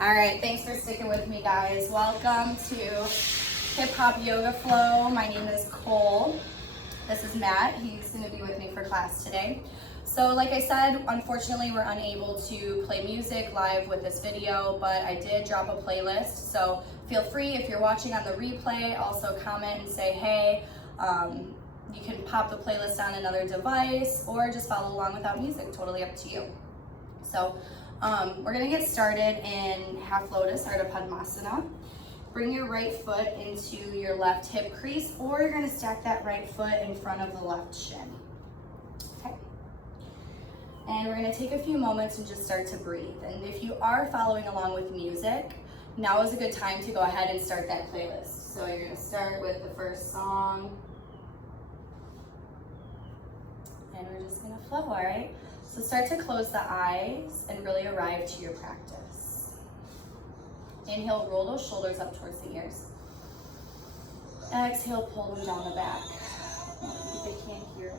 All right, thanks for sticking with me, guys. Welcome to Hip Hop Yoga Flow. My name is Cole. This is Matt. He's going to be with me for class today. So like I said, unfortunately, we're unable to play music live with this video, but I did drop a playlist. So feel free, if you're watching on the replay, also comment and say, hey. You can pop the playlist on another device or just follow along without music, totally up to you. So we're gonna get started in half lotus, Ardha Padmasana. Bring your right foot into your left hip crease, or you're gonna stack that right foot in front of the left shin. Okay. And we're gonna take a few moments and just start to breathe. And if you are following along with music, now is a good time to go ahead and start that playlist. So you're gonna start with the first song, and we're just gonna flow, all right? So start to close the eyes and really arrive to your practice. Inhale, roll those shoulders up towards the ears. Exhale, pull them down the back. If they can't hear it.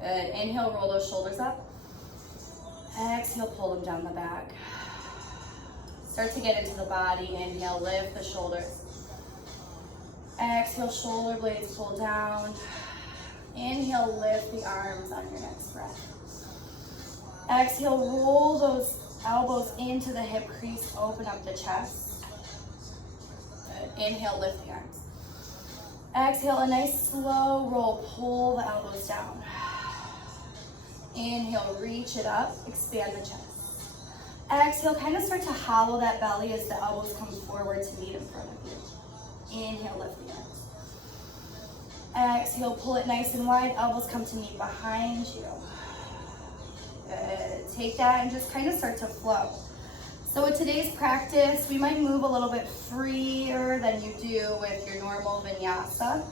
Good, inhale, roll those shoulders up. Exhale, pull them down the back. Start to get into the body. Inhale, lift the shoulders. Exhale, shoulder blades pull down. Inhale, lift the arms on your next breath. Exhale, roll those elbows into the hip crease, open up the chest. Good. Inhale, lift the arms. Exhale, a nice slow roll, pull the elbows down. Inhale, reach it up, expand the chest. Exhale, kind of start to hollow that belly as the elbows come forward to meet in front of you. Inhale, lift the arms. Exhale, pull it nice and wide. Elbows come to meet behind you. Good. Take that and just kind of start to flow. So with today's practice, we might move a little bit freer than you do with your normal vinyasa.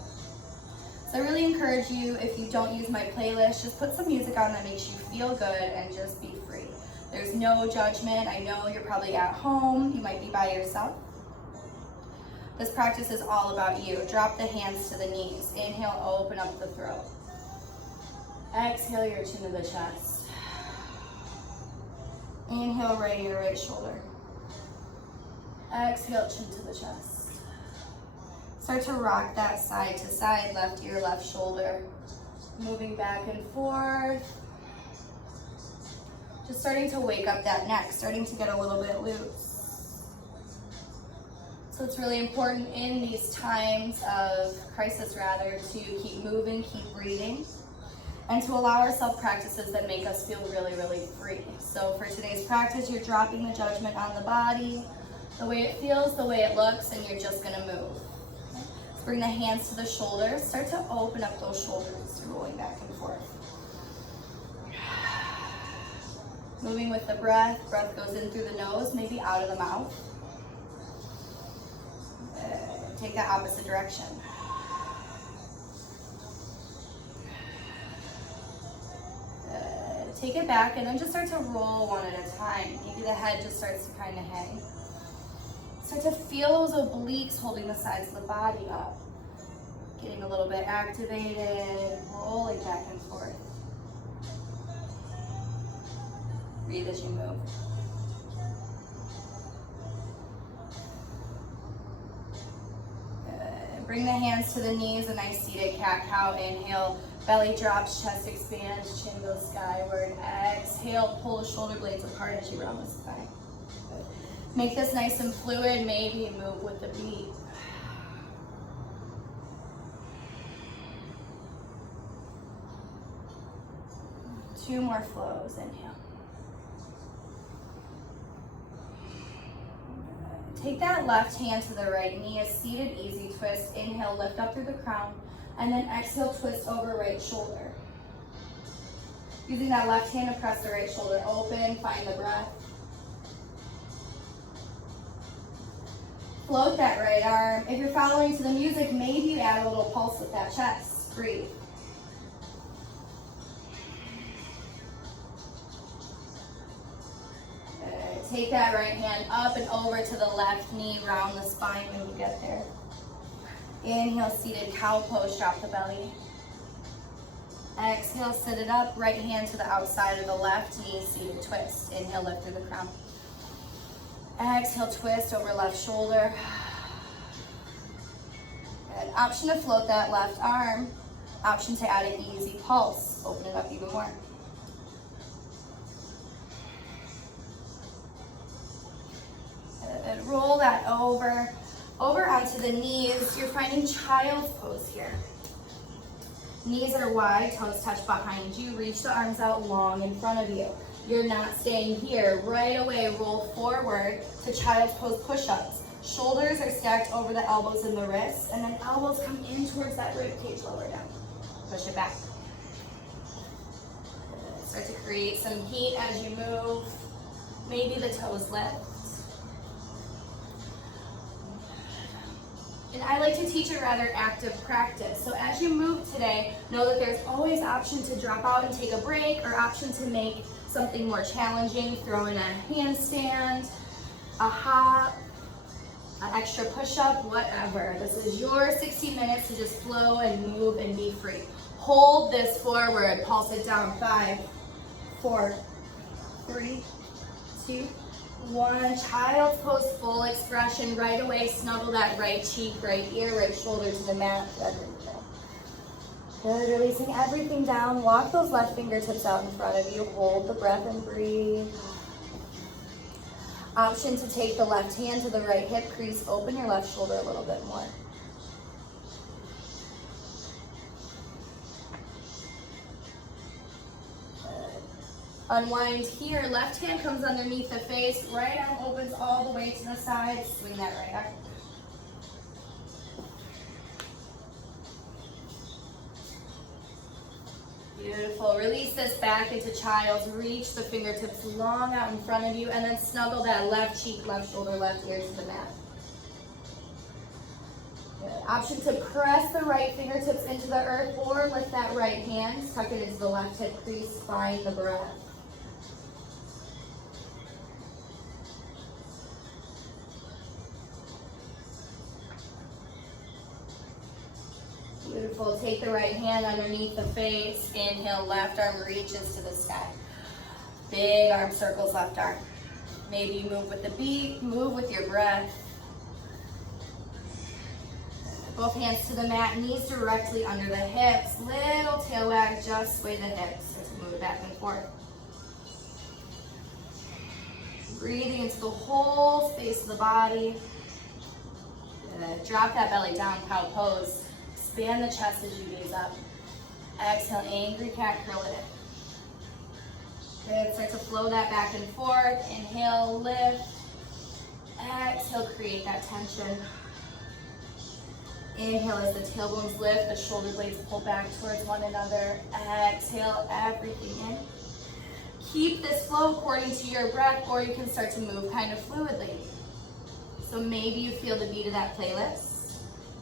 So I really encourage you, if you don't use my playlist, just put some music on that makes you feel good and just be free. There's no judgment. I know you're probably at home. You might be by yourself. This practice is all about you. Drop the hands to the knees. Inhale, open up the throat. Exhale, your chin to the chest. Inhale, right ear, right shoulder. Exhale, chin to the chest. Start to rock that side to side, left ear, left shoulder. Moving back and forth. Just starting to wake up that neck, starting to get a little bit loose. So it's really important in these times of crisis, to keep moving, keep breathing, and to allow ourselves practices that make us feel really, really free. So for today's practice, you're dropping the judgment on the body, the way it feels, the way it looks, and you're just gonna move. So bring the hands to the shoulders. Start to open up those shoulders, rolling back and forth. Moving with the breath. Breath goes in through the nose, maybe out of the mouth. Take that opposite direction. Take it back and then just start to roll one at a time. Maybe the head just starts to kind of hang. Start to feel those obliques holding the sides of the body up. Getting a little bit activated, rolling back and forth. Breathe as you move. Bring the hands to the knees, a nice seated cat-cow. Inhale, belly drops, chest expands, chin goes skyward. Exhale, pull the shoulder blades apart as you round the spine. Good. Make this nice and fluid, maybe move with the beat. Two more flows, inhale. Take that left hand to the right knee, a seated easy twist. Inhale, lift up through the crown, and then exhale, twist over right shoulder. Using that left hand to press the right shoulder open, find the breath. Float that right arm. If you're following to the music, maybe you add a little pulse with that chest. Breathe. Take that right hand up and over to the left knee, round the spine when you get there. Inhale, seated cow pose, drop the belly. Exhale, sit it up. Right hand to the outside of the left knee, seated twist. Inhale, lift through the crown. Exhale, twist over left shoulder. Good. Option to float that left arm. Option to add an easy pulse. Open it up even more. Good. Roll that over onto the knees. You're finding child's pose here. Knees are wide, toes touch behind you. Reach the arms out long in front of you. You're not staying here. Right away, roll forward to child's pose push-ups. Shoulders are stacked over the elbows and the wrists, and then elbows come in towards that rib cage lower down. Push it back. Start to create some heat as you move. Maybe the toes lift. And I like to teach a rather active practice. So as you move today, know that there's always option to drop out and take a break, or option to make something more challenging. Throw in a handstand, a hop, an extra push-up, whatever. This is your 60 minutes to just flow and move and be free. Hold this forward, pulse it down. 5, 4, 3, 2, 1. Child's pose, full expression. Right away, snuggle that right cheek, right ear, right shoulder to the mat. Good, releasing everything down. Walk those left fingertips out in front of you. Hold the breath and breathe. Option to take the left hand to the right hip crease. Open your left shoulder a little bit more. Unwind here. Left hand comes underneath the face. Right arm opens all the way to the side. Swing that right arm. Beautiful. Release this back into child's. Reach the fingertips long out in front of you, and then snuggle that left cheek, left shoulder, left ear to the mat. Good. Option to press the right fingertips into the earth, or lift that right hand, tuck it into the left hip crease. Find the breath. Beautiful. Take the right hand underneath the face. Inhale, left arm reaches to the sky. Big arm circles left arm. Maybe you move with the beat, move with your breath. Both hands to the mat, knees directly under the hips. Little tail wag, just sway the hips as you move it back and forth. Breathing into the whole space of the body. Good. Drop that belly down, cow pose. Expand the chest as you gaze up. Exhale, angry cat, curl it in. Good, start to flow that back and forth. Inhale, lift. Exhale, create that tension. Inhale as the tailbones lift, the shoulder blades pull back towards one another. Exhale, everything in. Keep this flow according to your breath, or you can start to move kind of fluidly. So maybe you feel the beat of that playlist.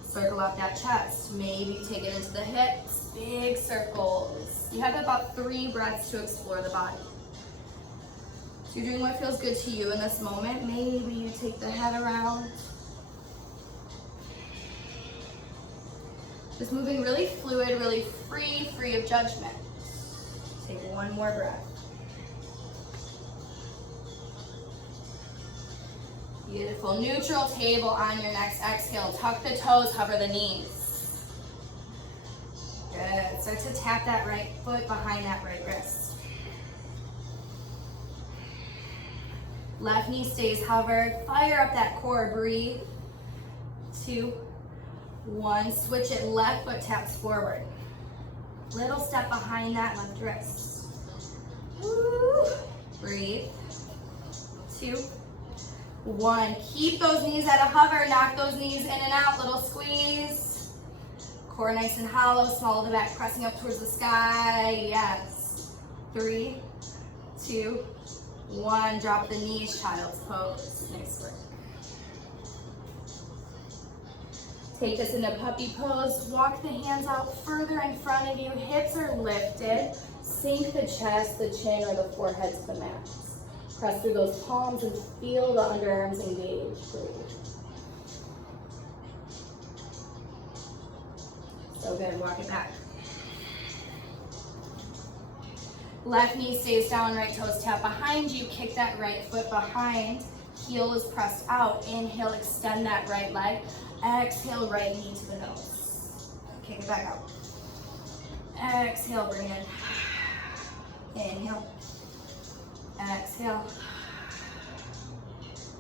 Circle out that chest. Maybe take it into the hips. Big circles. You have about 3 breaths to explore the body. So you're doing what feels good to you in this moment. Maybe you take the head around. Just moving really fluid, really free of judgment. Take one more breath. Beautiful. Neutral table on your next exhale. Tuck the toes, hover the knees. Good. Start to tap that right foot behind that right wrist. Left knee stays hovered. Fire up that core. Breathe. 2, 1. Switch it. Left foot taps forward. Little step behind that left wrist. Woo. Breathe. 2, 1. Keep those knees at a hover. Knock those knees in and out. Little squeeze. Core nice and hollow. Small of the back pressing up towards the sky. Yes. 3, 2, 1. Drop the knees. Child's pose. Nice work. Take this into puppy pose. Walk the hands out further in front of you. Hips are lifted. Sink the chest, the chin, or the forehead to the mat. Press through those palms and feel the underarms engage. Breathe. So good. Walk it back. Left knee stays down, right toes tap behind you. Kick that right foot behind. Heel is pressed out. Inhale, extend that right leg. Exhale, right knee to the nose. Kick it back out. Exhale, bring it in. Inhale. Exhale.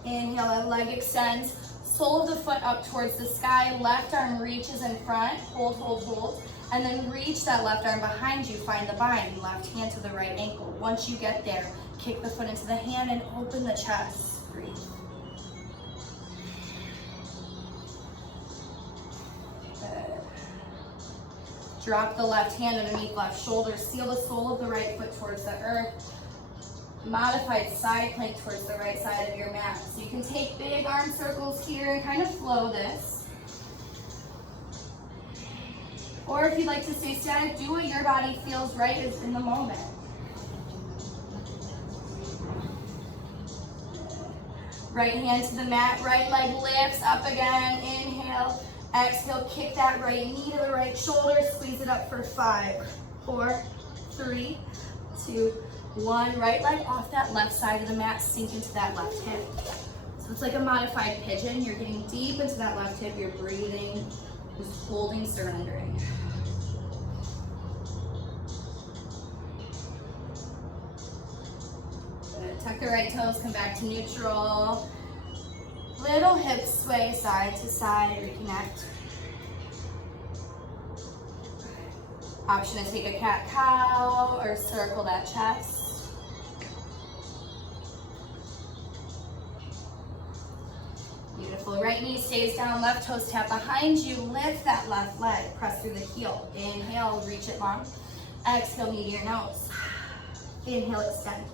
Inhale, that leg extends. Sole of the foot up towards the sky. Left arm reaches in front. Hold, hold, hold. And then reach that left arm behind you. Find the bind. Left hand to the right ankle. Once you get there, kick the foot into the hand and open the chest. Breathe. Good. Drop the left hand underneath left shoulder. Seal the sole of the right foot towards the earth. Modified side plank towards the right side of your mat. So you can take big arm circles here and kind of flow this. Or if you'd like to stay static, do what your body feels right is in the moment. Right hand to the mat, right leg lifts up again. Inhale, exhale, kick that right knee to the right shoulder, squeeze it up for 5, 4, 3, 2, 1. Right leg off that left side of the mat, sink into that left hip. So it's like a modified pigeon. You're getting deep into that left hip, you're breathing, just holding, surrendering. Good. Tuck the right toes, come back to neutral. Little hip sway side to side, reconnect. Option to take a cat-cow or circle that chest. Beautiful. Right knee stays down, left toes tap behind you. Lift that left leg, press through the heel. Inhale, reach it long. Exhale, knee to your nose. Inhale, extend.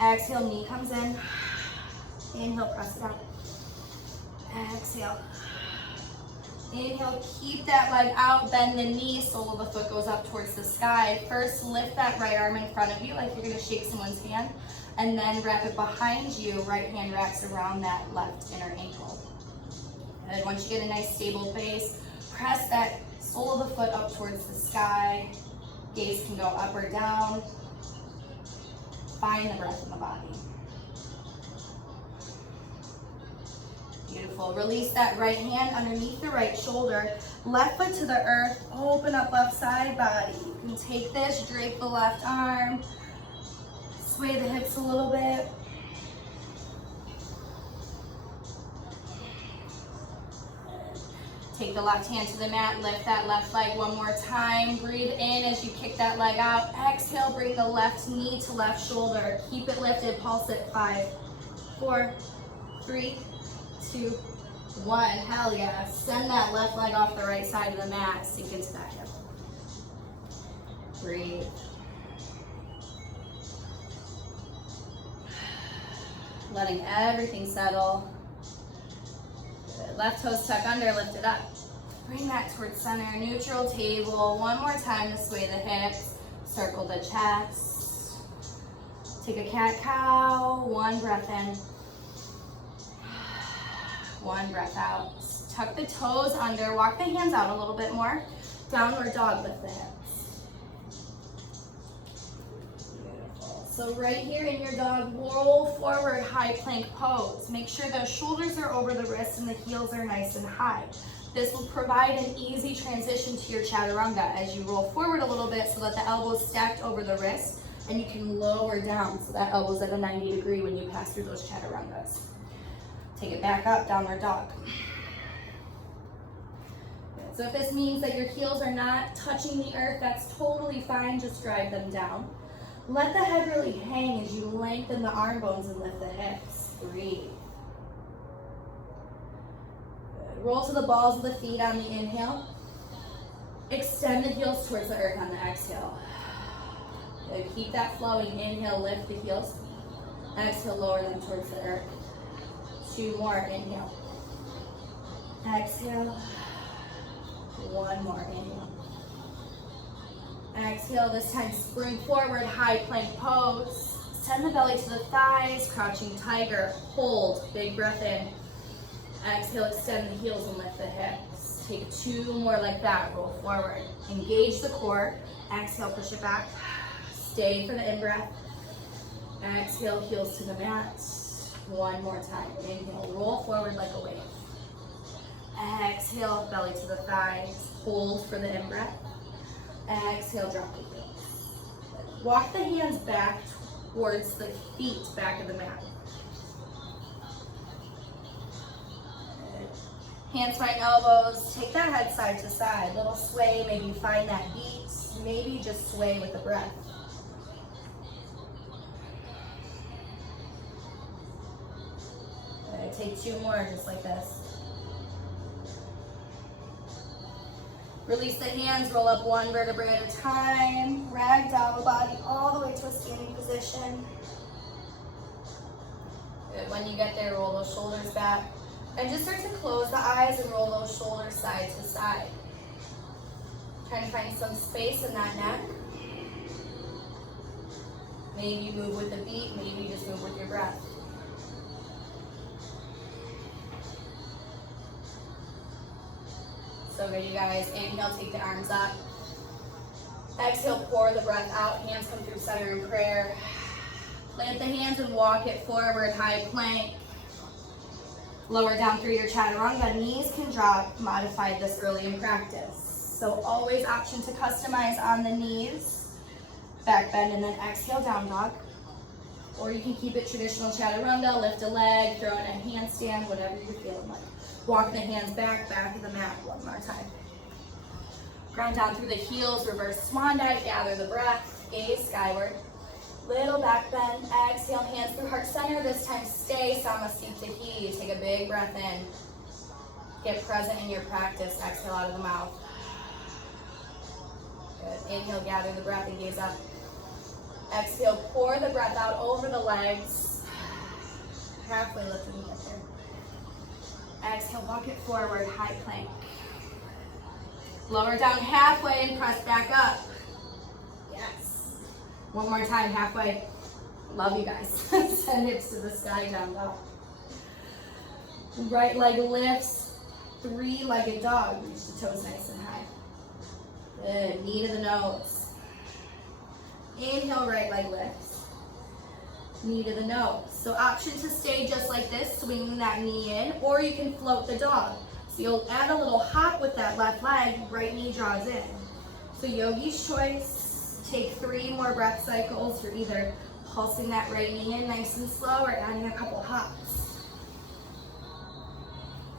Exhale, knee comes in. Inhale, press it out. Exhale. Inhale, keep that leg out, bend the knee, sole of the foot goes up towards the sky. First, lift that right arm in front of you like you're gonna shake someone's hand, and then wrap it behind you. Right hand wraps around that left inner ankle. And once you get a nice stable base, press that sole of the foot up towards the sky. Gaze can go up or down. Find the breath in the body. Beautiful. Release that right hand underneath the right shoulder. Left foot to the earth. Open up left side body. You can take this, drape the left arm. Sway the hips a little bit. Take the left hand to the mat. Lift that left leg one more time. Breathe in as you kick that leg out. Exhale, bring the left knee to left shoulder. Keep it lifted. Pulse it. 5, 4, 3, 2, 1. Hell yeah. Send that left leg off the right side of the mat. Sink into that hip. Breathe. Letting everything settle. Good. Left toes tuck under, lift it up. Bring that towards center, neutral table. One more time to sway the hips. Circle the chest. Take a cat-cow. One breath in. One breath out. Tuck the toes under. Walk the hands out a little bit more. Downward dog, lift the hips. So right here in your dog, roll forward, high plank pose. Make sure those shoulders are over the wrists and the heels are nice and high. This will provide an easy transition to your chaturanga as you roll forward a little bit so that the elbow's stacked over the wrist and you can lower down so that elbow's at a 90 degree when you pass through those chaturangas. Take it back up, downward dog. Good. So if this means that your heels are not touching the earth, that's totally fine, just drive them down. Let the head really hang as you lengthen the arm bones and lift the hips. Breathe. Good. Roll to the balls of the feet on the inhale. Extend the heels towards the earth on the exhale. Good. Keep that flowing. Inhale, lift the heels. Exhale, lower them towards the earth. 2 more. Inhale. Exhale. 1 more. Inhale. Exhale, this time spring forward, high plank pose. Send the belly to the thighs, crouching tiger. Hold, big breath in. Exhale, extend the heels and lift the hips. Take 2 more like that, roll forward. Engage the core. Exhale, push it back. Stay for the in-breath. Exhale, heels to the mat. One more time. Inhale, roll forward like a wave. Exhale, belly to the thighs. Hold for the in-breath. Exhale, drop the heels. Walk the hands back towards the feet, back of the mat. Hands find elbows. Take that head side to side. Little sway, maybe find that beat. Maybe just sway with the breath. Okay, take two more just like this. Release the hands, roll up one vertebrae at a time. Ragdoll the body all the way to a standing position. Good. When you get there, roll those shoulders back. And just start to close the eyes and roll those shoulders side to side. Trying to find some space in that neck. Maybe you move with the beat, maybe you just move with your breath. So good, you guys. Inhale, take the arms up. Exhale, pour the breath out. Hands come through center in prayer. Plant the hands and walk it forward, high plank. Lower down through your chaturanga. Knees can drop, modified this early in practice. So always option to customize on the knees. Back bend and then exhale, down dog. Or you can keep it traditional chaturanga, lift a leg, throw it in a handstand, whatever you're feeling like. Walk the hands back of the mat one more time. Ground down through the heels, reverse swan dive, gather the breath, gaze skyward. Little back bend, exhale, hands through heart center. This time stay, Samasthiti. Take a big breath in. Get present in your practice. Exhale out of the mouth. Good. Inhale, gather the breath and gaze up. Exhale, pour the breath out over the legs. Halfway lift when you get there. Exhale, walk it forward, high plank. Lower down halfway and press back up. Yes. One more time, halfway. Love you guys. Send hips to the sky, down dog. Right leg lifts, three-legged dog. Reach the toes nice and high. Good, knee to the nose. Inhale, right leg lifts. Knee to the nose. So option to stay just like this, swinging that knee in, or you can float the dog. So you'll add a little hop with that left leg, right knee draws in. So yogi's choice, take 3 more breath cycles for either pulsing that right knee in nice and slow or adding a couple hops.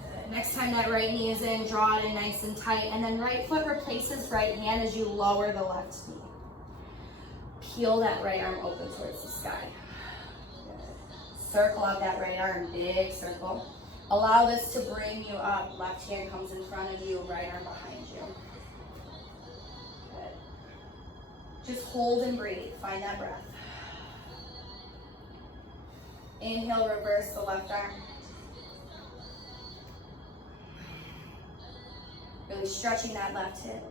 Good. Next time that right knee is in, draw it in nice and tight, and then right foot replaces right hand as you lower the left knee. Peel that right arm open towards the sky. Circle out that right arm, big circle. Allow this to bring you up. Left hand comes in front of you, right arm behind you. Good. Just hold and breathe. Find that breath. Inhale, reverse the left arm. Really stretching that left hip.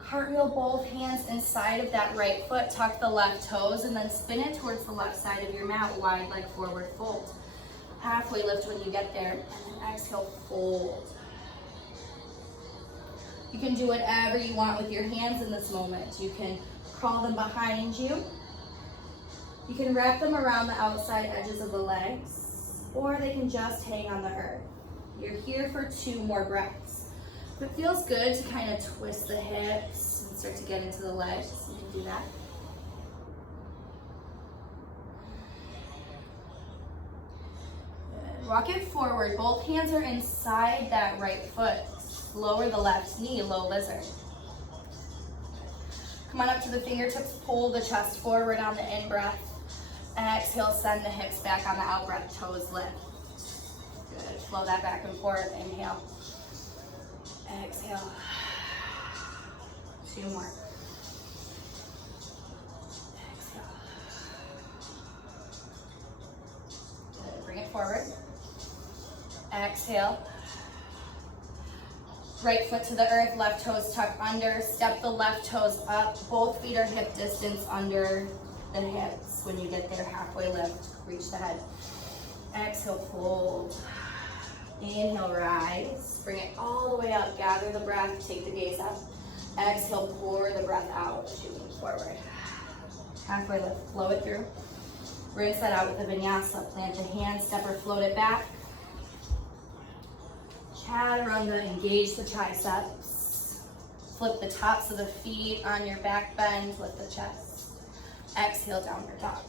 Cartwheel both hands inside of that right foot, tuck the left toes, and then spin it towards the left side of your mat, wide leg forward fold. Halfway lift when you get there, and then exhale, fold. You can do whatever you want with your hands in this moment. You can crawl them behind you. You can wrap them around the outside edges of the legs, or they can just hang on the earth. You're here for 2 more breaths. If it feels good to kind of twist the hips and start to get into the legs, you can do that. Good. Walk it forward. Both hands are inside that right foot. Lower the left knee, low lizard. Come on up to the fingertips, pull the chest forward on the in-breath. Exhale, send the hips back on the out-breath, toes lift. Good. Flow that back and forth. Inhale. Exhale. 2 more. Exhale. Good. Bring it forward. Exhale. Right foot to the earth, left toes tuck under. Step the left toes up. Both feet are hip distance under the hips. When you get there, halfway lift. Reach the head. Exhale, fold. Inhale, rise. Bring it all the way up. Gather the breath. Take the gaze up. Exhale, pour the breath out as you move forward. Halfway lift, flow it through. Rinse that out with the vinyasa. Plant a hand step or float it back. Chaturanga, engage the triceps. Flip the tops of the feet on your back bend, lift the chest. Exhale, downward dog.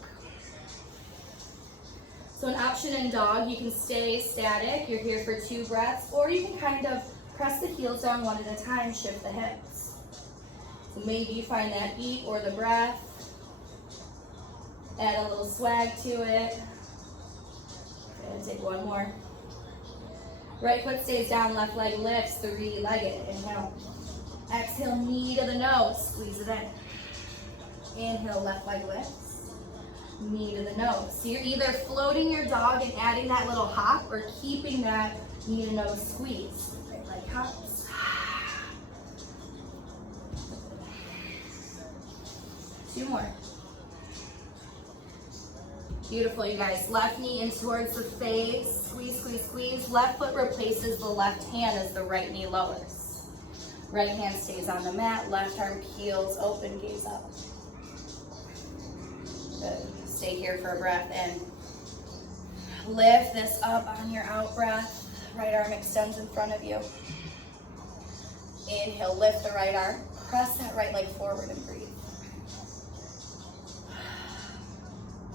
So an option in dog, you can stay static. You're here for 2 breaths, or you can kind of press the heels down one at a time, shift the hips. So maybe you find that beat or the breath. Add a little swag to it. And take one more. Right foot stays down, left leg lifts, 3-legged. Inhale. Exhale, knee to the nose, squeeze it in. Inhale, left leg lifts, knee to the nose. So you're either floating your dog and adding that little hop or keeping that knee to nose squeeze. Right leg hops. 2 more. Beautiful, you guys. Left knee in towards the face. Squeeze, squeeze, squeeze. Left foot replaces the left hand as the right knee lowers. Right hand stays on the mat. Left arm peels open, gaze up. Good. Stay here for a breath in. Lift this up on your out breath. Right arm extends in front of you. Inhale, lift the right arm. Press that right leg forward and breathe.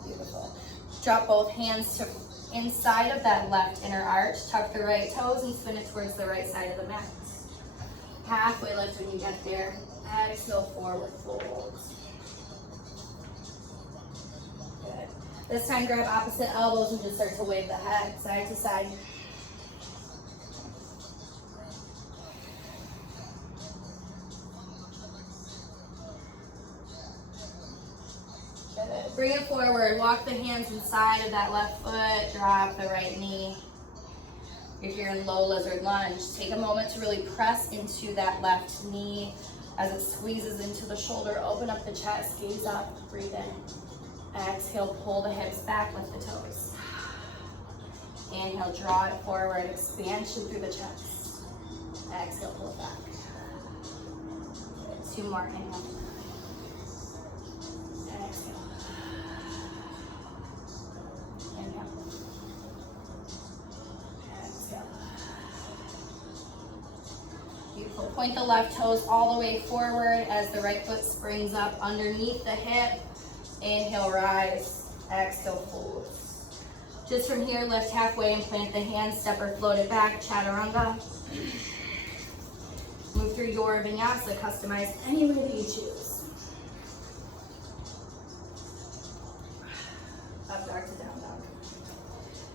Beautiful. Drop both hands to inside of that left inner arch. Tuck the right toes and spin it towards the right side of the mat. Halfway lift when you get there. Exhale, forward fold. Good. This time grab opposite elbows and just start to wave the head side to side. Good. Bring it forward. Walk the hands inside of that left foot. Drop the right knee. You're here in low lizard lunge. Take a moment to really press into that left knee as it squeezes into the shoulder. Open up the chest, gaze up, breathe in. Exhale, pull the hips back, lift the toes. Inhale, draw it forward, expansion through the chest. Exhale, pull it back. Good. 2 more, inhale. Exhale. Inhale. Beautiful. Point the left toes all the way forward as the right foot springs up underneath the hip. Inhale, rise. Exhale, fold. Just from here, lift halfway and plant the hand, step or float it back, chaturanga. Move through your vinyasa, customize any way that you choose. Up dog to down dog.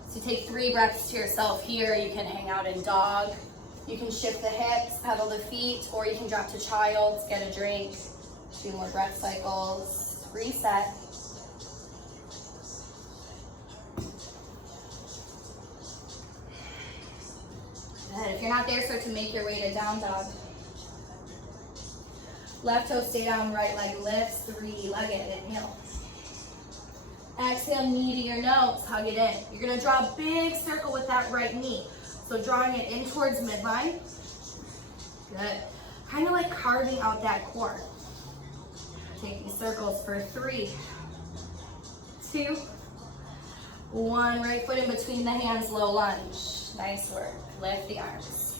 So take 3 breaths to yourself here. You can hang out in dog. You can shift the hips, pedal the feet, or you can drop to child's, get a drink, 2 more breath cycles, reset. Good. If you're not there, start to make your way to down dog. Left toe stay down, right leg lifts, 3-legged, inhale. Exhale, knee to your nose, hug it in. You're gonna draw a big circle with that right knee. So drawing it in towards midline. Good. Kind of like carving out that core. Take these circles for 3, 2, 1. Right foot in between the hands, low lunge. Nice work. Lift the arms.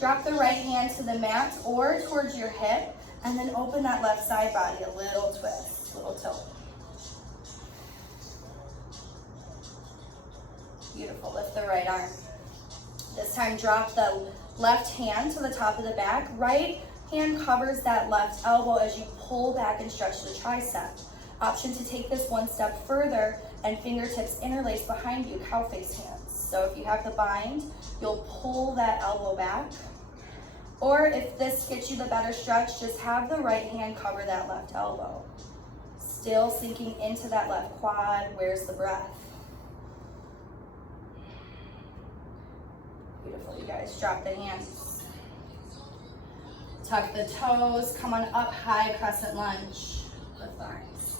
Drop the right hand to the mat or towards your hip, and then open that left side body, a little twist, little tilt. Beautiful. Lift the right arm. This time drop the left hand to the top of the back. Right hand covers that left elbow as you pull back and stretch the tricep. Option to take this 1 step further and fingertips interlace behind you, cow face hands. So if you have the bind, you'll pull that elbow back. Or if this gets you the better stretch, just have the right hand cover that left elbow. Still sinking into that left quad. Where's the breath? Beautiful, you guys. Drop the hands. Tuck the toes. Come on up high, crescent lunge. Lift the arms.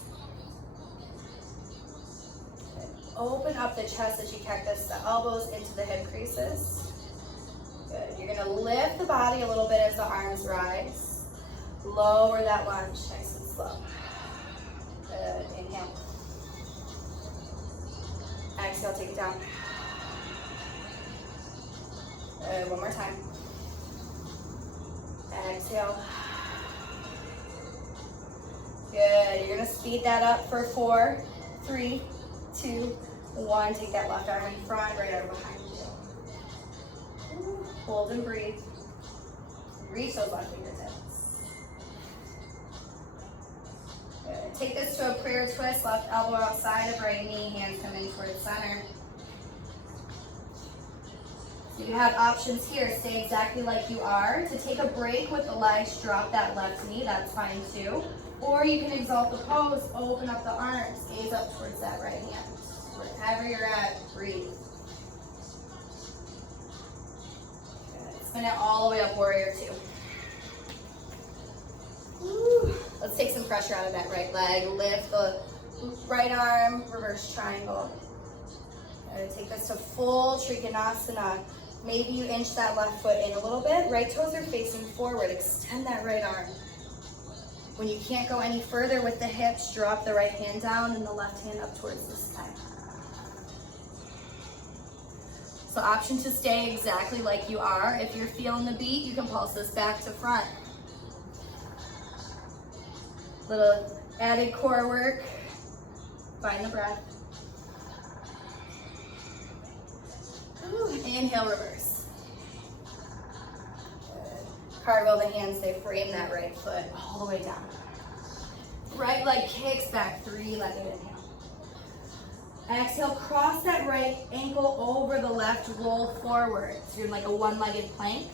Good. Open up the chest as you cactus the elbows into the hip creases. Good. You're gonna lift the body a little bit as the arms rise. Lower that lunge, nice and slow. Exhale, take it down. One more time. Exhale. Good. You're gonna speed that up for 4, 3, 2, 1. Take that left arm in front, right arm behind you. Hold and breathe. Reach those left fingertips. Good. Take this to a prayer twist. Left elbow outside of right knee. Hands come in towards center. So you have options here. Stay exactly like you are. To take a break with the legs, drop that left knee. That's fine too. Or you can exalt the pose, open up the arms, gaze up towards that right hand. Wherever you're at, breathe. Good. Spin it all the way up, warrior 2. Woo. Let's take some pressure out of that right leg. Lift the right arm, reverse triangle. Take this to full Trikonasana. Maybe you inch that left foot in a little bit. Right toes are facing forward. Extend that right arm. When you can't go any further with the hips, drop the right hand down and the left hand up towards the sky. So option to stay exactly like you are. If you're feeling the beat, you can pulse this back to front. Little added core work. Find the breath. Ooh, inhale, reverse. Good. Cartwheel the hands, they frame that right foot all the way down. Right leg kicks back, 3-legged inhale. Exhale, cross that right ankle over the left, roll forward. So you're in like a one-legged plank.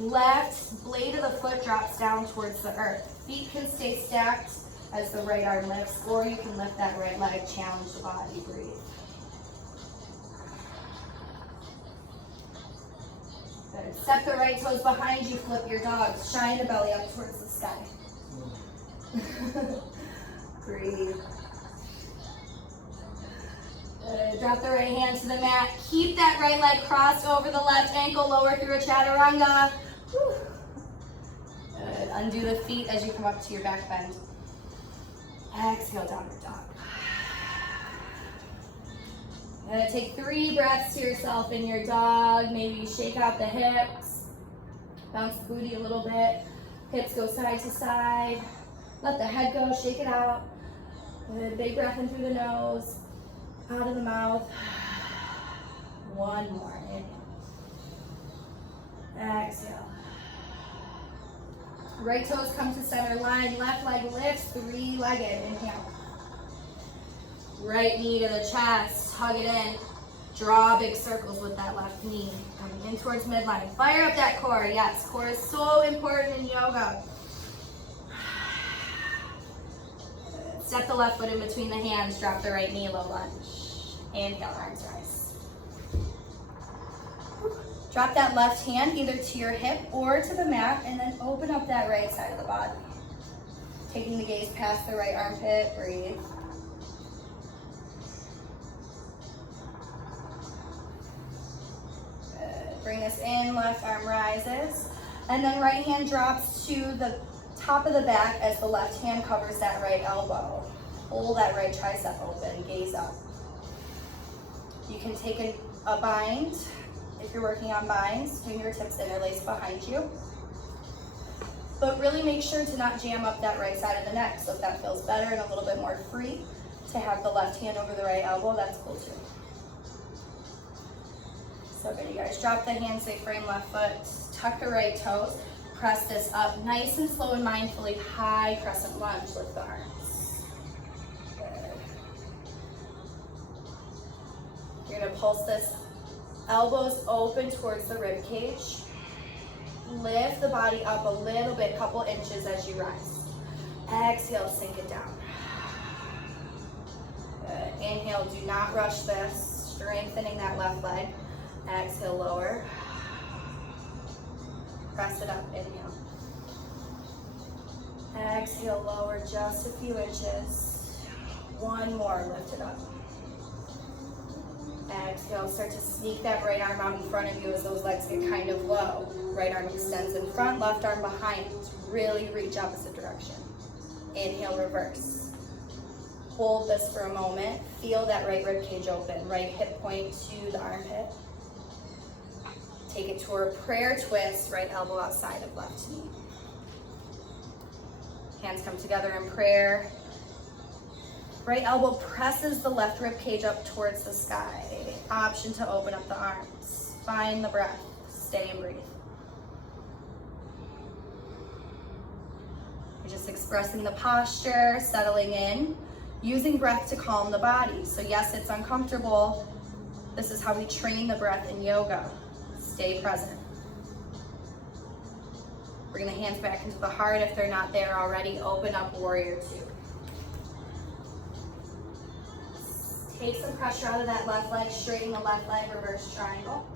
Left blade of the foot drops down towards the earth. Feet can stay stacked as the right arm lifts, or you can lift that right leg, challenge the body, breathe. Good. Step the right toes behind you, flip your dog. Shine the belly up towards the sky. Breathe. Good. Drop the right hand to the mat. Keep that right leg crossed over the left ankle, lower through a chaturanga. Whew. Good. Undo the feet as you come up to your back bend. Exhale, downward dog. Take 3 breaths to yourself in your dog. Maybe shake out the hips. Bounce the booty a little bit. Hips go side to side. Let the head go, shake it out. Good. Big breath in through the nose. Out of the mouth. One more. Inhale. Exhale. Right toes come to center line. Left leg lifts, 3-legged. Inhale. Right knee to the chest. Hug it in. Draw big circles with that left knee. Coming in towards midline. Fire up that core. Yes, core is so important in yoga. Step the left foot in between the hands. Drop the right knee, low lunge. Inhale, arms rise. Drop that left hand either to your hip or to the mat, and then open up that right side of the body. Taking the gaze past the right armpit, breathe. Good. Bring this in, left arm rises, and then right hand drops to the top of the back as the left hand covers that right elbow. Pull that right tricep open, gaze up. You can take a bind. If you're working on binds, fingertips interlace behind you. But really make sure to not jam up that right side of the neck. So if that feels better and a little bit more free to have the left hand over the right elbow, that's cool too. So good, you guys. Drop the hands, they frame left foot. Tuck the right toes. Press this up nice and slow and mindfully. High crescent lunge, lift the arms. You're gonna pulse this, elbows open towards the rib cage. Lift the body up a little bit, couple inches as you rise. Exhale, sink it down. Good. Inhale, do not rush this, strengthening that left leg. Exhale, lower. Press it up, inhale. Exhale, lower just a few inches. One more, lift it up. Exhale, start to sneak that right arm out in front of you as those legs get kind of low. Right arm extends in front, left arm behind. Really reach opposite direction. Inhale, reverse. hold this for a moment. Feel that right rib cage open, right hip point to the armpit. Take it to a prayer twist, right elbow outside of left knee. Hands come together in prayer. Right elbow presses the left rib cage up towards the sky. Option to open up the arms. Find the breath. Stay and breathe. You're just expressing the posture, settling in, using breath to calm the body. So yes, it's uncomfortable. This is how we train the breath in yoga. Stay present. Bring the hands back into the heart if they're not there already. Open up warrior two. Take some pressure out of that left leg, straighten the left leg, reverse triangle.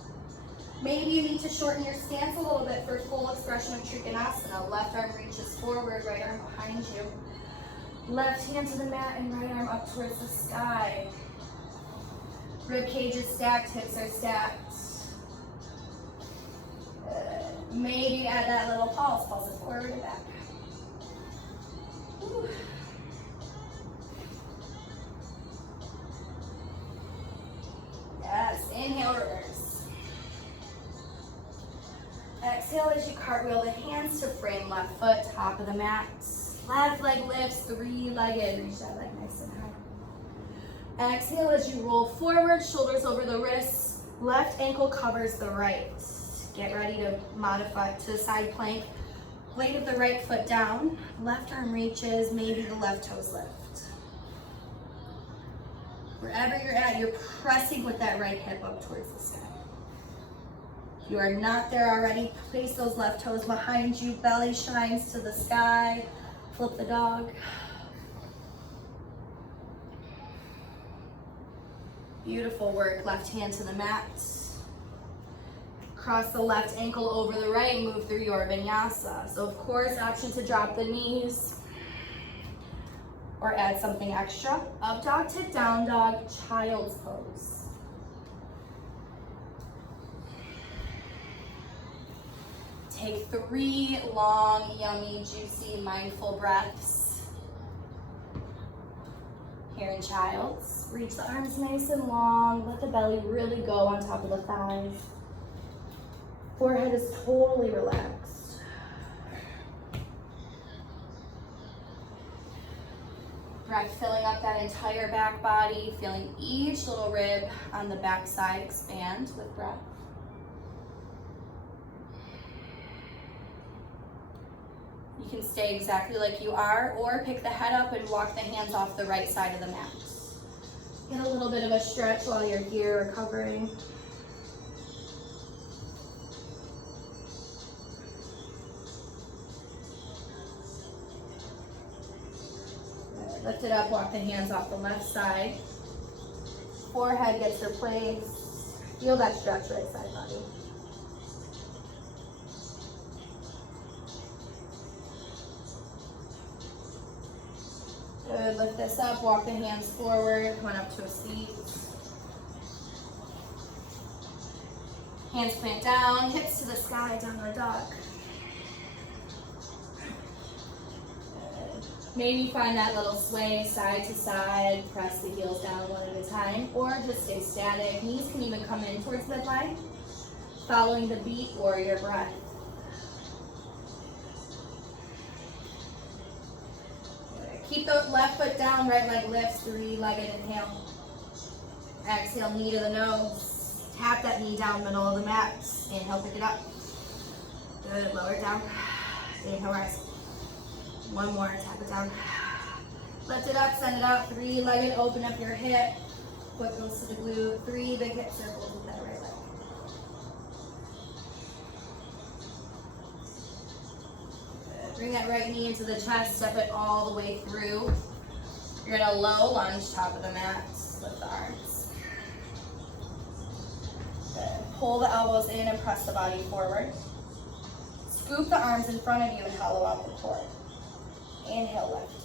Maybe you need to shorten your stance a little bit for full expression of Trikonasana. Left arm reaches forward, right arm behind you. Left hand to the mat and right arm up towards the sky. Rib cage is stacked, hips are stacked. Maybe add that little pulse it forward and back. Whew. Yes, inhale, reverse. Exhale as you cartwheel the hands to frame left foot, top of the mat. Left leg lifts, three-legged. Reach that leg nice and high. Exhale as you roll forward, shoulders over the wrists. Left ankle covers the right. Get ready to modify to the side plank. Blade of the right foot down. Left arm reaches, maybe the left toes lift. Wherever you're at, you're pressing with that right hip up towards the sky. If you are not there already, place those left toes behind you. Belly shines to the sky. Flip the dog. Beautiful work. Left hand to the mat. Cross the left ankle over the right, move through your vinyasa. So of course, option to drop the knees or add something extra. Up dog to down dog, child's pose. Take 3 long, yummy, juicy, mindful breaths. Here in child's. Reach the arms nice and long. Let the belly really go on top of the thighs. Forehead is totally relaxed. Breath filling up that entire back body, feeling each little rib on the back side expand with breath. You can stay exactly like you are, or pick the head up and walk the hands off the right side of the mat. Get a little bit of a stretch while you're here recovering. Lift it up, walk the hands off the left side. Forehead gets replaced. Feel that stretch right side body. Good, lift this up, walk the hands forward, come on up to a seat. Hands plant down, hips to the sky, downward dog. Maybe find that little sway side to side, press the heels down one at a time, or just stay static. Knees can even come in towards the midline, following the beat or your breath. Keep the left foot down, right leg lifts, three-legged inhale. Exhale, knee to the nose. Tap that knee down middle of the mat. Inhale, pick it up. Good, lower it down. Inhale, rise. One more, tap it down. Lift it up, send it out, three-legged, open up your hip. Foot goes to the glute, 3 big hip circles with that right leg. Good. Bring that right knee into the chest, step it all the way through. You're gonna low lunge, top of the mat, lift the arms. Good. Pull the elbows in and press the body forward. Scoop the arms in front of you and hollow out the core. Inhale, lift.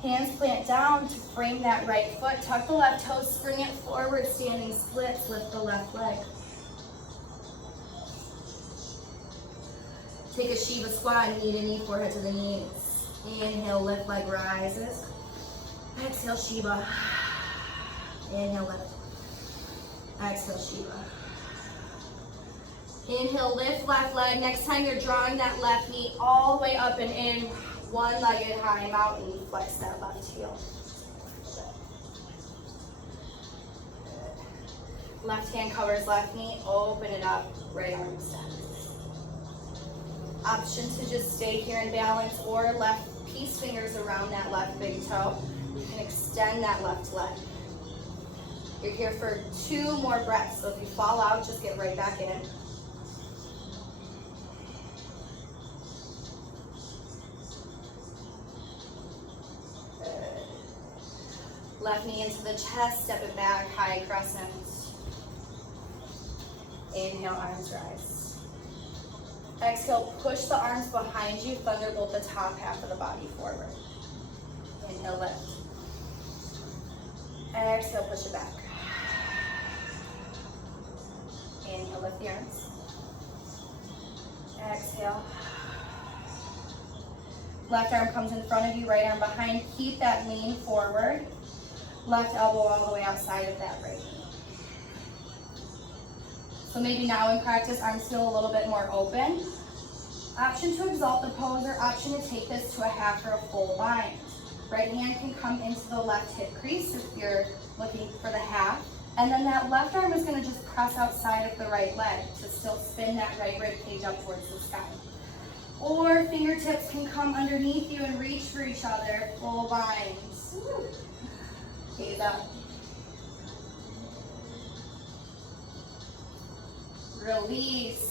Hands plant down to frame that right foot. Tuck the left toes, spring it forward, standing splits, lift the left leg. Take a Shiva squat, knee to knee, forehead to the knees. Inhale, lift, leg rises. Exhale, Shiva. Inhale, lift. Exhale, Shiva. Inhale, lift left leg. Next time you're drawing that left knee all the way up and in, one-legged high mountain, flex that left heel. Left hand covers left knee, open it up, right arm extends. Option to just stay here in balance or left peace fingers around that left big toe. You can extend that left leg. You're here for 2 more breaths, so if you fall out, just get right back in. Left knee into the chest, step it back, high crescent. Inhale, arms rise. Exhale, push the arms behind you, thunderbolt the top half of the body forward. Inhale, lift. Exhale, push it back. Inhale, lift the arms. Exhale. Left arm comes in front of you, right arm behind. Keep that lean forward. Left elbow all the way outside of that right knee. So maybe now in practice, arms feel a little bit more open. Option to exalt the pose or option to take this to a half or a full bind. Right hand can come into the left hip crease if you're looking for the half. And then that left arm is gonna just press outside of the right leg to still spin that right rib cage up towards the sky. Or fingertips can come underneath you and reach for each other, full binds. Gaze up. Release.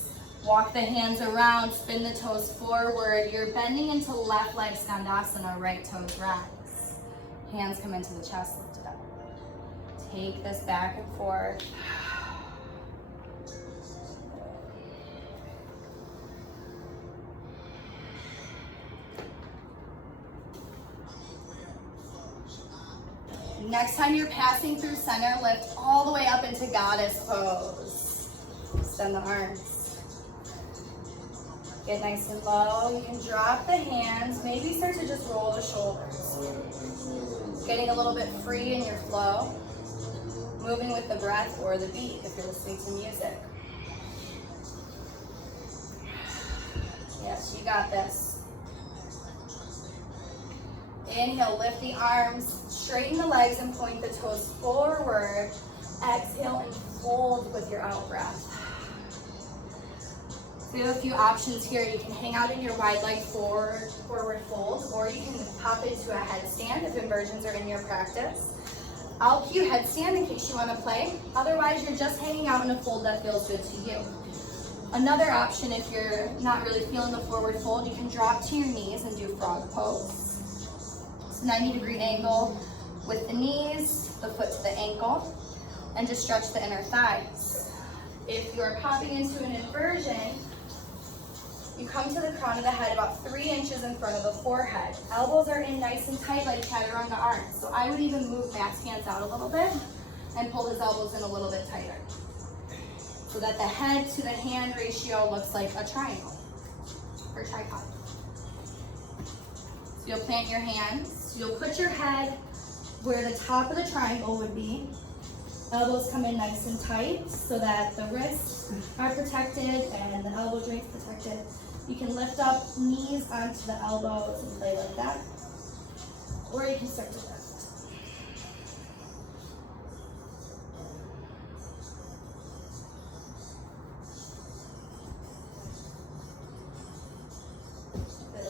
Walk the hands around, spin the toes forward. You're bending into left leg Skandasana, right toes rise. Hands come into the chest, lift it up. Take this back and forth. Next time you're passing through center, lift all the way up into goddess pose. Extend the arms. Get nice and low. You can drop the hands. Maybe start to just roll the shoulders. Getting a little bit free in your flow. Moving with the breath or the beat if you're listening to music. Yes, you got this. Inhale, lift the arms, straighten the legs and point the toes forward. Exhale and fold with your out breath. So you have a few options here. You can hang out in your wide leg forward fold, or you can pop into a headstand if inversions are in your practice. I'll cue headstand in case you want to play. Otherwise, you're just hanging out in a fold that feels good to you. Another option, if you're not really feeling the forward fold, you can drop to your knees and do frog pose. So 90-degree angle with the knees, the foot to the ankle, and just stretch the inner thighs. If you're popping into an inversion, you come to the crown of the head about 3 inches in front of the forehead. Elbows are in nice and tight like chaturanga arms. So I would even move Matt's hands out a little bit and pull his elbows in a little bit tighter, so that the head to the hand ratio looks like a triangle or tripod. So you'll plant your hands. You'll put your head where the top of the triangle would be. Elbows come in nice and tight so that the wrists are protected and the elbow joints protected. You can lift up knees onto the elbows and play like that. Or you can start to lift.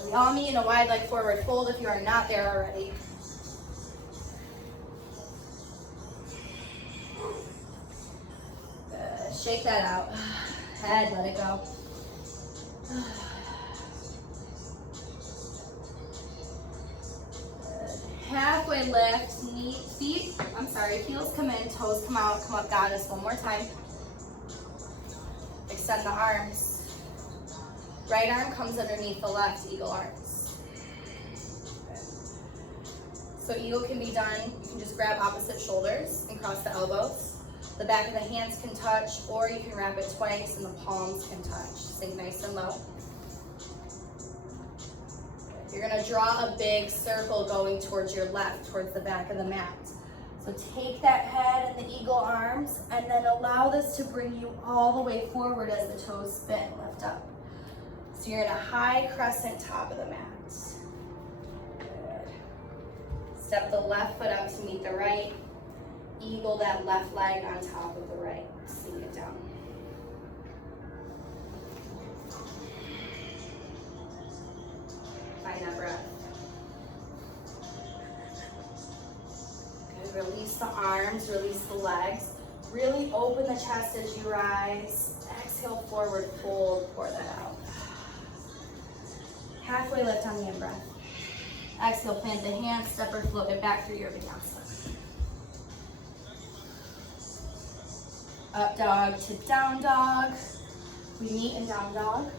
We all meet in a wide leg forward fold if you are not there already. Good. Shake that out. Head, let it go. Halfway lift, heels come in, toes come out, come up goddess one more time. Extend the arms. Right arm comes underneath the left, eagle arms. So eagle can be done, you can just grab opposite shoulders and cross the elbows. The back of the hands can touch, or you can wrap it twice and the palms can touch. Sink nice and low. If You're gonna draw a big circle going towards your left, towards the back of the mat. So take that head and the eagle arms, and then allow this to bring you all the way forward as the toes spin, lift up. So you're in a high crescent top of the mat. Good. Step the left foot up to meet the right. Eagle that left leg on top of the right. Sink it down. Find that breath. Good. Release the arms, release the legs. Really open the chest as you rise. Exhale forward, fold, pour that out. Halfway lift on the in-breath. Exhale, plant the hands, step or float it back through your vinyasa. Up dog to down dog. We meet in down dog.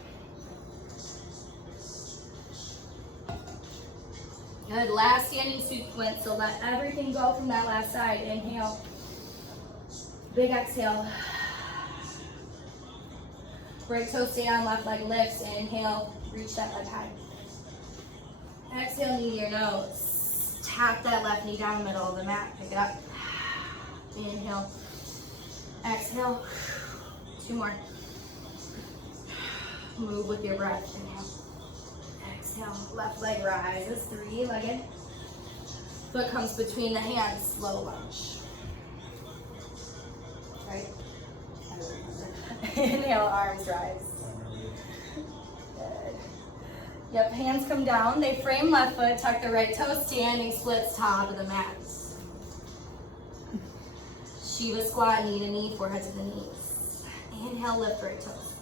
Good, last standing sequence, so let everything go from that last side. Inhale, big exhale. Right toe stay on, left leg lifts. Inhale, reach that leg high. Exhale, knee to your nose. Tap that left knee down the middle of the mat, pick it up. Inhale, exhale, 2 more. Move with your breath, inhale. Exhale, left leg rises, 3-legged. Foot comes between the hands, low lunge. Right? Inhale, arms rise. Good. Yep, hands come down. They frame left foot, tuck the right toe, standing splits top of the mat. Shiva squat, knee to knee, forehead to the knees. Inhale, lift right toes.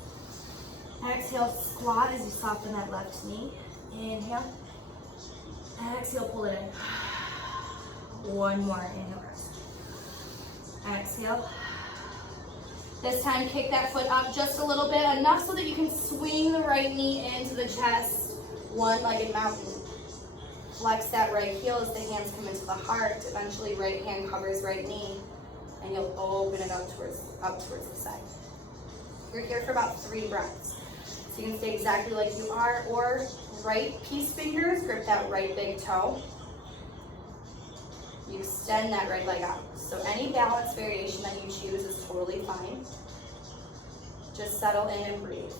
Exhale, squat as you soften that left knee. Inhale. Exhale, pull it in. 1 more, inhale, rest. Exhale. This time, kick that foot up just a little bit, enough so that you can swing the right knee into the chest, 1-legged mountain. Flex that right heel as the hands come into the heart. Eventually, right hand covers right knee, and you'll open it up towards the side. You're here for about 3 breaths. So you can stay exactly like you are, or right peace fingers, grip that right big toe. You extend that right leg out. So any balance variation that you choose is totally fine. Just settle in and breathe.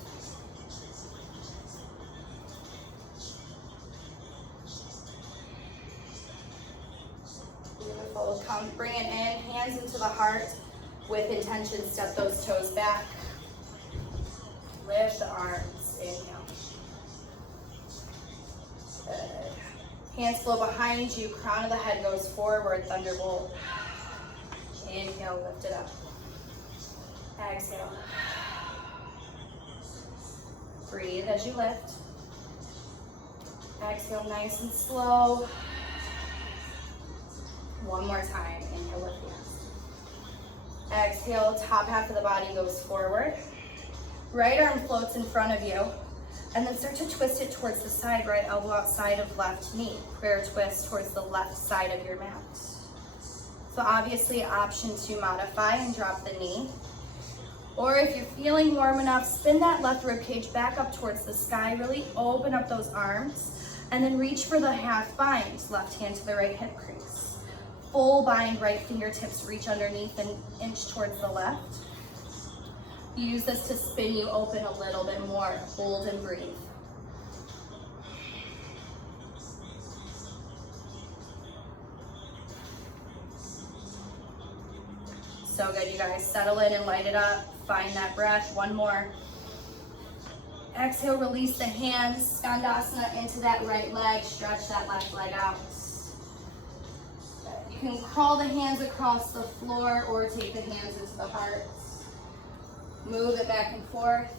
Beautiful. Come, bring it in, hands into the heart. With intention, step those toes back. Lift the arms, inhale. Good. Hands flow behind you, crown of the head goes forward, thunderbolt. Inhale, lift it up. Exhale. Breathe as you lift. Exhale nice and slow. 1 more time, inhale, lift the arms. Exhale, top half of the body goes forward. Right arm floats in front of you. And then start to twist it towards the side, right elbow outside of left knee. Prayer twist towards the left side of your mat. So obviously option to modify and drop the knee. Or if you're feeling warm enough, spin that left rib cage back up towards the sky. Really open up those arms. And then reach for the half bind. Left hand to the right hip crease. Full bind, right fingertips reach underneath and inch towards the left. Use this to spin you open a little bit more. Hold and breathe. So good, you guys. Settle in and light it up. Find that breath. 1 more. Exhale, release the hands. Skandasana into that right leg. Stretch that left leg out. You can crawl the hands across the floor or take the hands into the heart. Move it back and forth.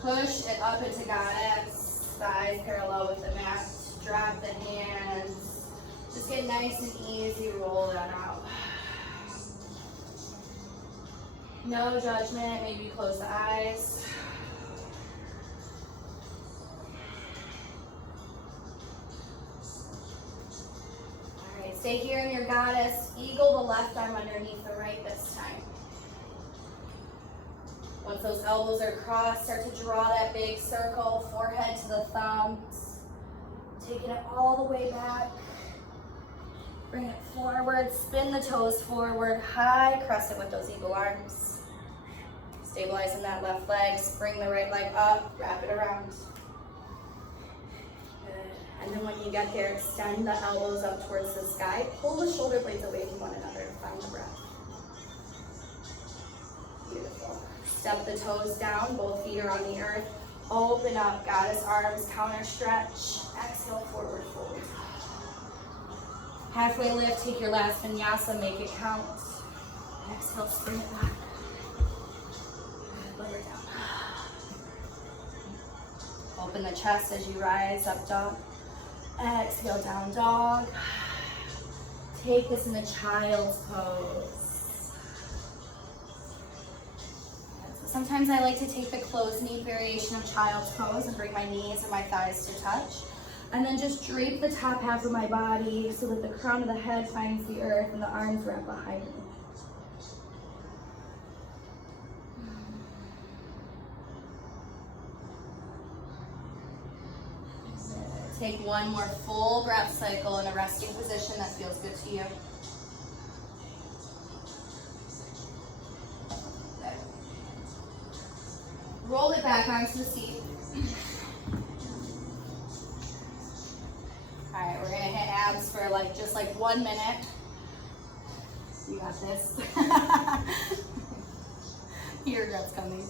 Push it up into goddess. Thighs parallel with the mat. Drop the hands. Just get nice and easy. Roll that out. No judgment. Maybe close the eyes. Stay here in your goddess. Eagle the left arm underneath the right this time. Once those elbows are crossed, start to draw that big circle, forehead to the thumbs. Taking it all the way back. Bring it forward, spin the toes forward, high crescent with those eagle arms. Stabilizing that left leg, bring the right leg up, wrap it around. Good. And then when you get there, extend the elbows up towards the sky. Pull the shoulder blades away from one another and find the breath. Beautiful. Step the toes down, both feet are on the earth. Open up, goddess arms, counter stretch. Exhale, forward fold. Halfway lift, take your last vinyasa, make it count. Exhale, spring it back. Lower down. Open the chest as you rise, up dog. Exhale, down dog. Take this in the child's pose. Sometimes I like to take the closed knee variation of child's pose and bring my knees and my thighs to touch. And then just drape the top half of my body so that the crown of the head finds the earth and the arms wrap behind me. Take one more full breath cycle in a resting position that feels good to you. Good. Roll it back onto the seat. All right, we're gonna hit abs for just 1 minute. You got this. Your regret's coming.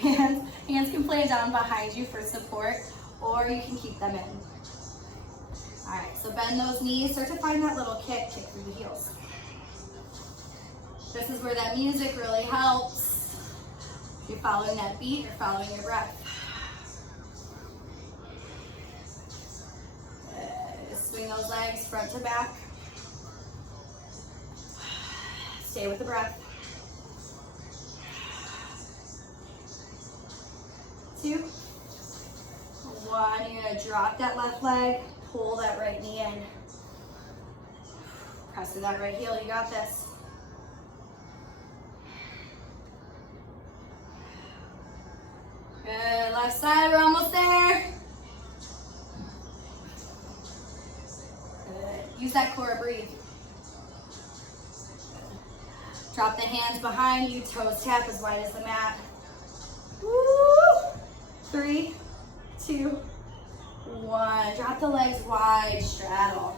Hands can play down behind you for support, or you can keep them in. All right, so bend those knees. Start to find that little kick through the heels. This is where that music really helps. If you're following that beat, you're following your breath. Swing those legs front to back. Stay with the breath. 2, 1. You're gonna drop that left leg, pull that right knee in. Press to that right heel, you got this. Good, left side, we're almost there. Use that core, breathe. Drop the hands behind you, toes tap as wide as the mat. Woo! 3, 2, 1. Drop the legs wide, straddle.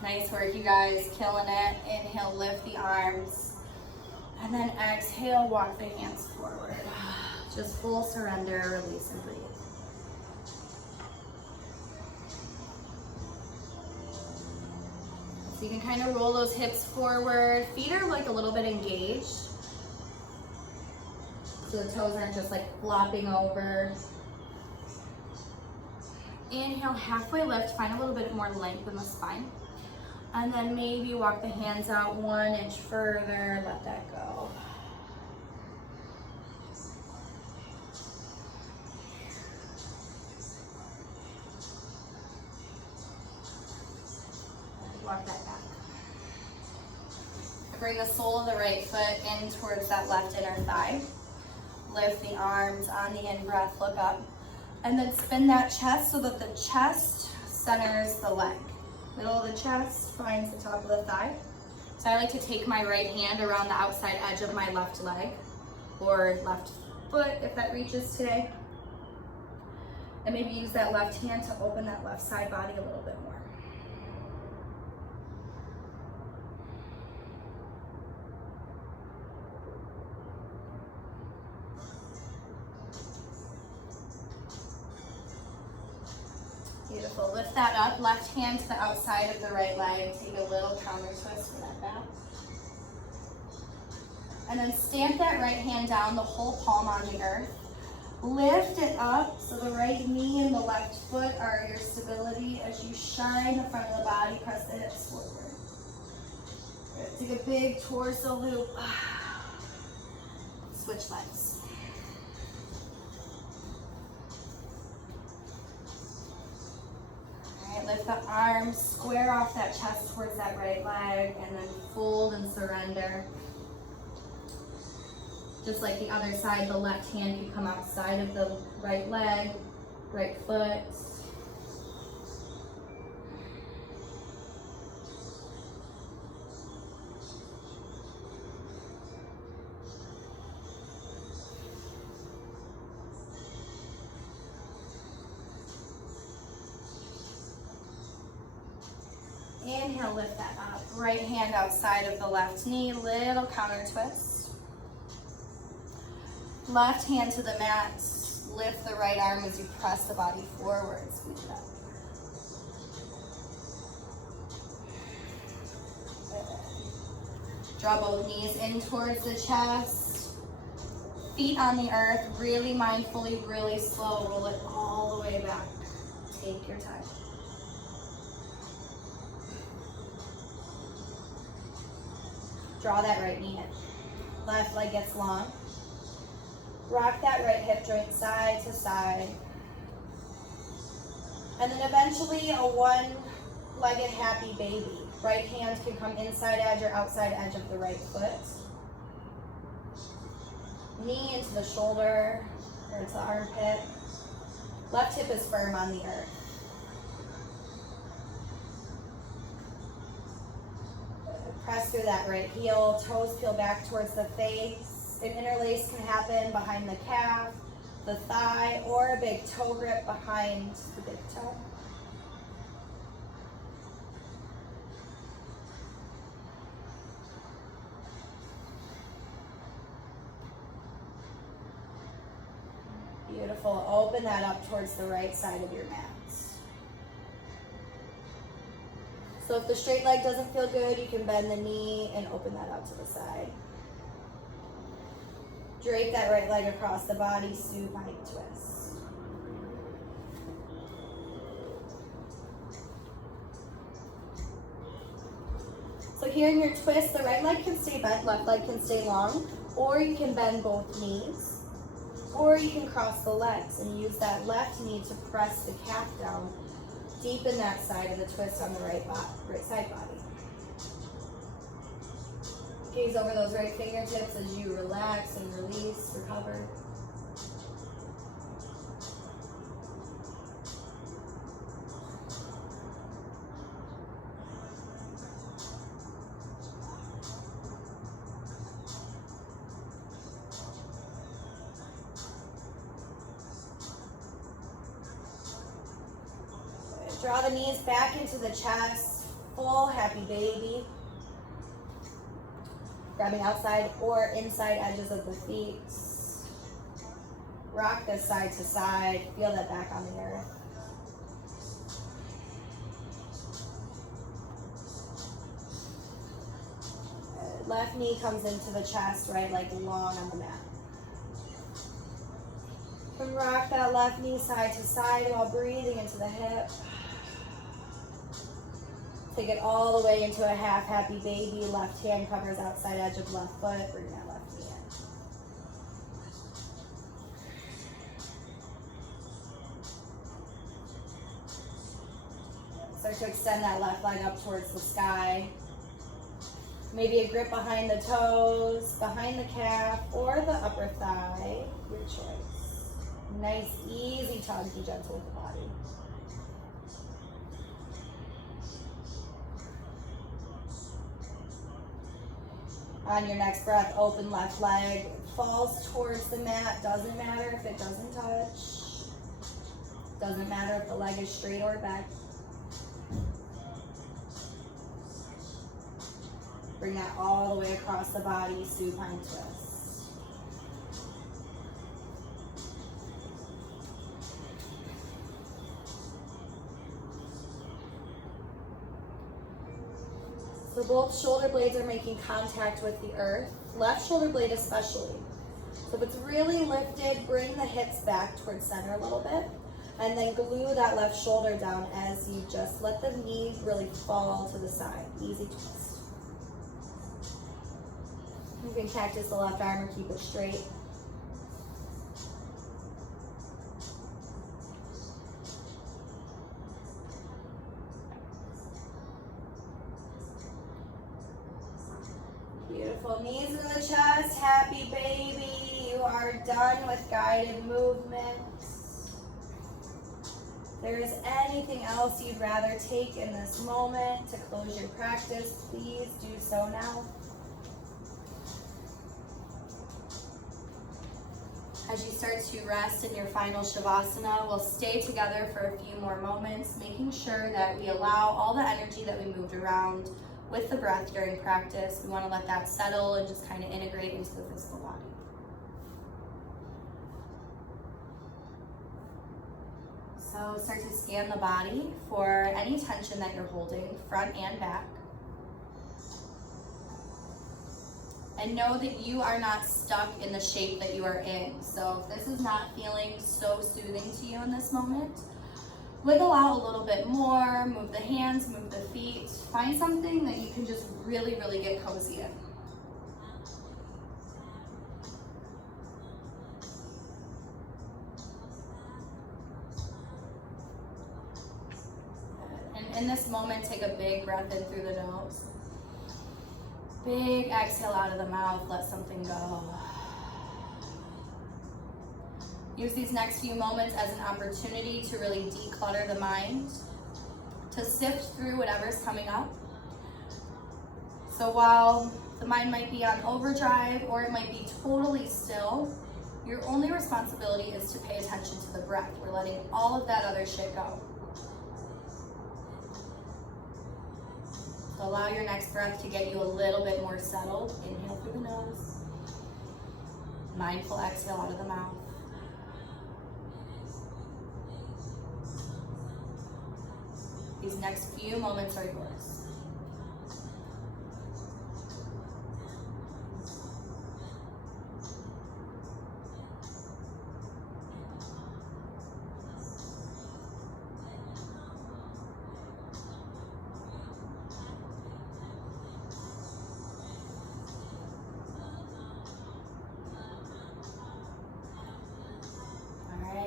Nice work, you guys, killing it. Inhale, lift the arms. And then exhale, walk the hands forward. Just full surrender, release and breathe. So you can kind of roll those hips forward. Feet are a little bit engaged. So the toes aren't just flopping over. Inhale, halfway lift. Find a little bit more length in the spine. And then maybe walk the hands out 1 inch further. Let that go. Walk that back. Bring the sole of the right foot in towards that left inner thigh. Lift the arms on the in-breath, look up. And then spin that chest so that the chest centers the leg. Middle of the chest finds the top of the thigh. So I like to take my right hand around the outside edge of my left leg, or left foot if that reaches today. And maybe use that left hand to open that left side body a little bit more. Beautiful. Lift that up. Left hand to the outside of the right leg. Take a little counter twist for that back. And then stamp that right hand down, the whole palm on the earth. Lift it up so the right knee and the left foot are your stability as you shine the front of the body. Press the hips forward. Good. Take a big torso loop. Switch legs. Lift the arms, square off that chest towards that right leg, and then fold and surrender. Just like the other side, the left hand can come outside of the right leg, right foot. Inhale, lift that up. Right hand outside of the left knee, little counter twist. Left hand to the mat, lift the right arm as you press the body forward, squeeze it up. Draw both knees in towards the chest. Feet on the earth, really mindfully, really slow. Roll it all the way back. Take your time. Draw that right knee in. Left leg gets long. Rock that right hip joint side to side. And then eventually a one-legged happy baby. Right hand can come inside edge or outside edge of the right foot. Knee into the shoulder or to the armpit. Left hip is firm on the earth. Press through that right heel, toes peel back towards the face. An interlace can happen behind the calf, the thigh, or a big toe grip behind the big toe. Beautiful. Open that up towards the right side of your mat. So if the straight leg doesn't feel good, you can bend the knee and open that out to the side. Drape that right leg across the body, supine twist. So here in your twist, the right leg can stay bent, left leg can stay long, or you can bend both knees, or you can cross the legs and use that left knee to press the calf down. Deepen that side of the twist on the right side body. Gaze over those right fingertips as you relax and release, recover. Draw the knees back into the chest, full happy baby. Grabbing outside or inside edges of the feet. Rock this side to side, feel that back on the earth. Left knee comes into the chest, right leg long on the mat. And rock that left knee side to side while breathing into the hip. Take it all the way into a half happy baby. Left hand covers outside edge of left foot. Bring that left knee in. Start to extend that left leg up towards the sky. Maybe a grip behind the toes, behind the calf, or the upper thigh. Your choice. Nice, easy tug. Be gentle with the body. On your next breath, open left leg, falls towards the mat. Doesn't matter if it doesn't touch. Doesn't matter if the leg is straight or back. Bring that all the way across the body, supine twist. So both shoulder blades are making contact with the earth, left shoulder blade especially. So if it's really lifted, bring the hips back towards center a little bit, and then glue that left shoulder down as you just let the knee really fall to the side. Easy twist. You can cactus the left arm or keep it straight. Beautiful. Knees in the chest, happy baby. done with guided movements. If there is anything else you'd rather take in this moment to close your practice, please do so now. As you start to rest in your final Shavasana, we'll stay together for a few more moments, making sure that we allow all the energy that we moved around with the breath during practice. We want to let that settle and just kind of integrate into the physical body. So start to scan the body for any tension that you're holding, front and back. And know that you are not stuck in the shape that you are in. So if this is not feeling so soothing to you in this moment, wiggle out a little bit more, move the hands, move the feet. Find something that you can just really, really get cozy in. And in this moment, take a big breath in through the nose. Big exhale out of the mouth, let something go. Use these next few moments as an opportunity to really declutter the mind, to sift through whatever's coming up. So while the mind might be on overdrive or it might be totally still, your only responsibility is to pay attention to the breath. We're letting all of that other shit go. So allow your next breath to get you a little bit more settled. Inhale through the nose. Mindful exhale out of the mouth. These next few moments are yours.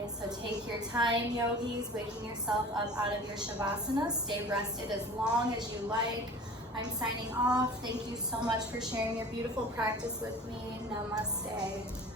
So take your time, yogis, waking yourself up out of your Shavasana. Stay rested as long as you like. I'm signing off. Thank you so much for sharing your beautiful practice with me. Namaste.